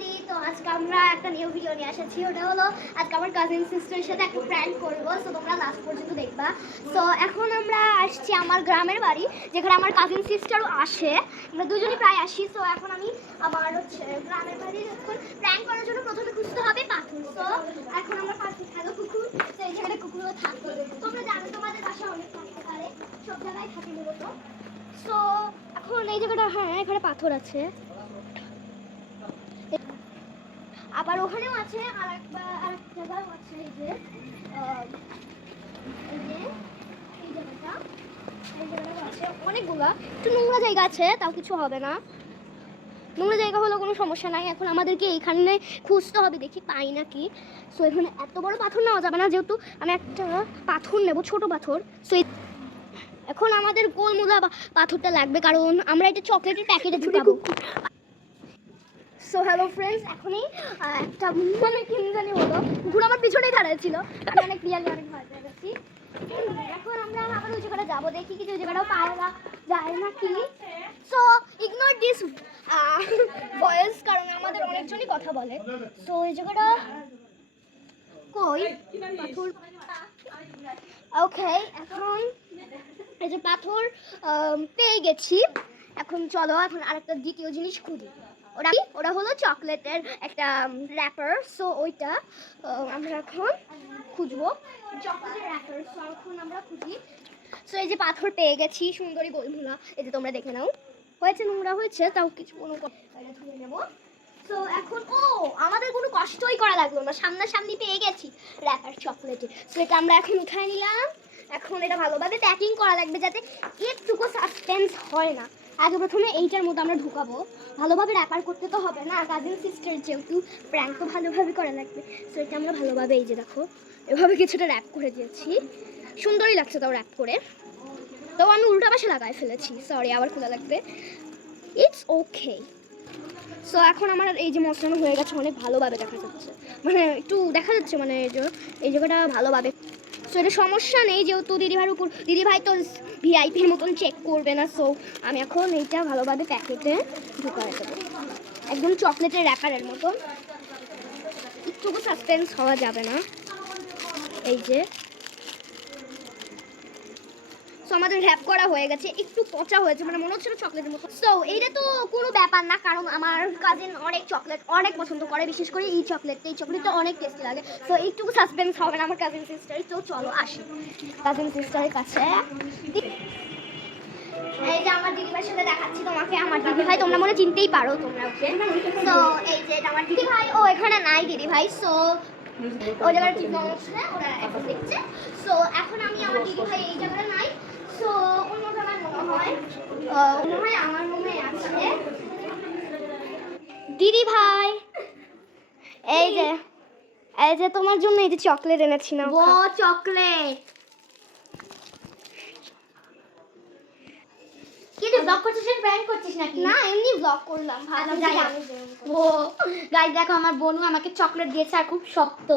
বাজি। তো আজকে আমরা একটা নিউ ভিডিও নিয়ে এসেছি। ওটা হলো আজকে আমার কাজিন সিস্টারের সাথে একটা প্র্যাঙ্ক করবো। সো তোমরা লাস্ট পর্যন্ত দেখবা। সো এখন আমরা আসছি আমার গ্রামের বাড়ি, যেখানে আমার কাজিন সিস্টারও আসে। আমরা দুজনই প্রায় আসি। সো এখন আমি আমার গ্রামের বাড়ি এখন প্র্যাঙ্ক করার জন্য প্রথমে খুঁজতে হবে পাথর। সো এখন আমরা পাথর, হ্যালো কুকুর। তো এই জায়গায় কুকুরও থাকবে। তোমরা জানো তোমাদের বাসায় অনেক থাকতে পারে, সব জায়গায় থাকে মূলত। সো এখন এই জায়গাটা, হ্যাঁ এখানে পাথর আছে, আবার ওখানেও আছে, আর একটা জায়গাও আছে। এই যে এই জায়গাটা আছে অনেকগুলা। একটু নোংরা জায়গা আছে, তাও কিছু হবে না। নোংরা জায়গা হলো কোনো সমস্যা নাই। এখন আমাদেরকে এইখানে খুঁজতে হবে, দেখি পাই নাকি। সো এখানে এত বড় পাথর নেওয়া যাবে না, যেহেতু আমি একটা পাথর নেব, ছোট পাথর। সো এখন আমাদের গোলমুলা পাথরটা লাগবে, কারণ আমরা এটা চকলেটের প্যাকেটে ঢুকাবো। সো হ্যালো ফ্রেন্ডস, এখনই একটা মানে কেন জানি হলো, ঘুরে আমার পিছনেই দাঁড়িয়েছিল। আমি অনেক রিয়ালি অনেক ভয় পেয়ে গেছি। এখন আমরা আবার ওই জায়গাটা যাবো, দেখি কিছু ওই জায়গাটাও পাওয়া যায় নাকি। সো ইগনোর দিস ভয়েস, কারণ আমাদের অনেকজনই কথা বলে। সো এই জায়গাটা কই পাথর? ওকে, এখন এই যে পাথর পেয়ে গেছি। এখন চলো এখন আরেকটা দ্বিতীয় জিনিস খুঁজি। ওটা হলো চকলেটের একটা র্যাপার। সো ওইটা আমরা এখন খুঁজবো, চকলেটের র্যাপার। সো এখন আমরা খুঁজি। সো এই যে পাথর পেয়ে গেছি, সুন্দরী গোলমুলা। এই যে তোমরা দেখে নাও, হয়েছে নোংরা হয়েছে, তাও কিছু কোনো এটা ধুয়ে নেবো। সো এখন আমাদের কোনো কষ্টই করা লাগলো না, সামনাসামনি পেয়ে গেছি র্যাপার চকলেটে। সো এটা আমরা এখন উঠাই নিলাম। এখন এটা ভালোভাবে প্যাকিং করা লাগবে, যাতে একটুকু সাসপেন্স হয় না। আগে প্রথমে এইটার মধ্যে আমরা ঢুকাবো, ভালোভাবে র্যাপার করতে তো হবে না, কাজিন সিস্টার যেহেতু, প্র্যাঙ্ক তো ভালোভাবে করা লাগবে। সো এটা আমরা ভালোভাবে, এই যে দেখো এভাবে কিছুটা র্যাপ করে দিয়েছি। সুন্দরই লাগছে তাও র্যাপ করে। তো আমি উল্টা পাশে লাগাই ফেলেছি, সরি, আবার খোলা লাগবে। It's okay. সো এখন আমার এই যে মশলানো হয়ে গেছে, অনেক ভালোভাবে দেখা যাচ্ছে, মানে একটু দেখা যাচ্ছে, মানে এই জায়গাটা ভালোভাবে। সো এটা সমস্যা নেই, যেহেতু দিদিভাইয়ের উপর, দিদিভাই তো ভিআইপির মতন চেক করবে না। সো আমি এখন এইটা ভালোভাবে প্যাকেটে ঢুকাই দেবো, একদম চকলেটের র্যাপারের মতন। একটুকু সাসপেন্স হওয়া যাবে না। এই যে সো আমাদের র্যাপ করা হয়ে গেছে, একটু পচা হয়েছে, মানে মনে হচ্ছে চকলেটের মতো। সো এইটা তো কোনো ব্যাপার না, কারণ আমার কাজিন অনেক চকলেট অনেক পছন্দ করে, বিশেষ করে এই চকলেটটা অনেক টেস্টি লাগে। সো একটুকু সাসপেন্স হবে না আমার কাজিন সিস্টার। তো চলো আসি কাজিন সিস্টারের কাছে। এই যে আমার দিদিভাইয়ের সাথে দেখাচ্ছি তোমাকে, আমার দিদিভাই, তোমরা মনে চিনতেই পারো তোমরা ওকে। সো এই যে আমার দিদিভাই, ও এখানে নাই দিদিভাই। সো ওই জায়গাটা ঠিক হচ্ছে, ওরা এখন দেখছে। সো এখন আমি আমার দিদিভাই এই জায়গাটা নাই। সো অন্য জায়গায় মনে হয় আমার রুমে আছে দিদিভাই। এই যে তোমার জন্য এই যে চকলেট এনেছি না। ও চকলেট কি তুই ব্লগ করছিস না প্র্যাঙ্ক করছিস নাকি? না, এমনি ব্লগ করলাম, ভাবলাম যাই আমি। ও গাইস দেখো, আমার বোনু আমাকে চকলেট দিয়েছে, আর খুব শক্ত।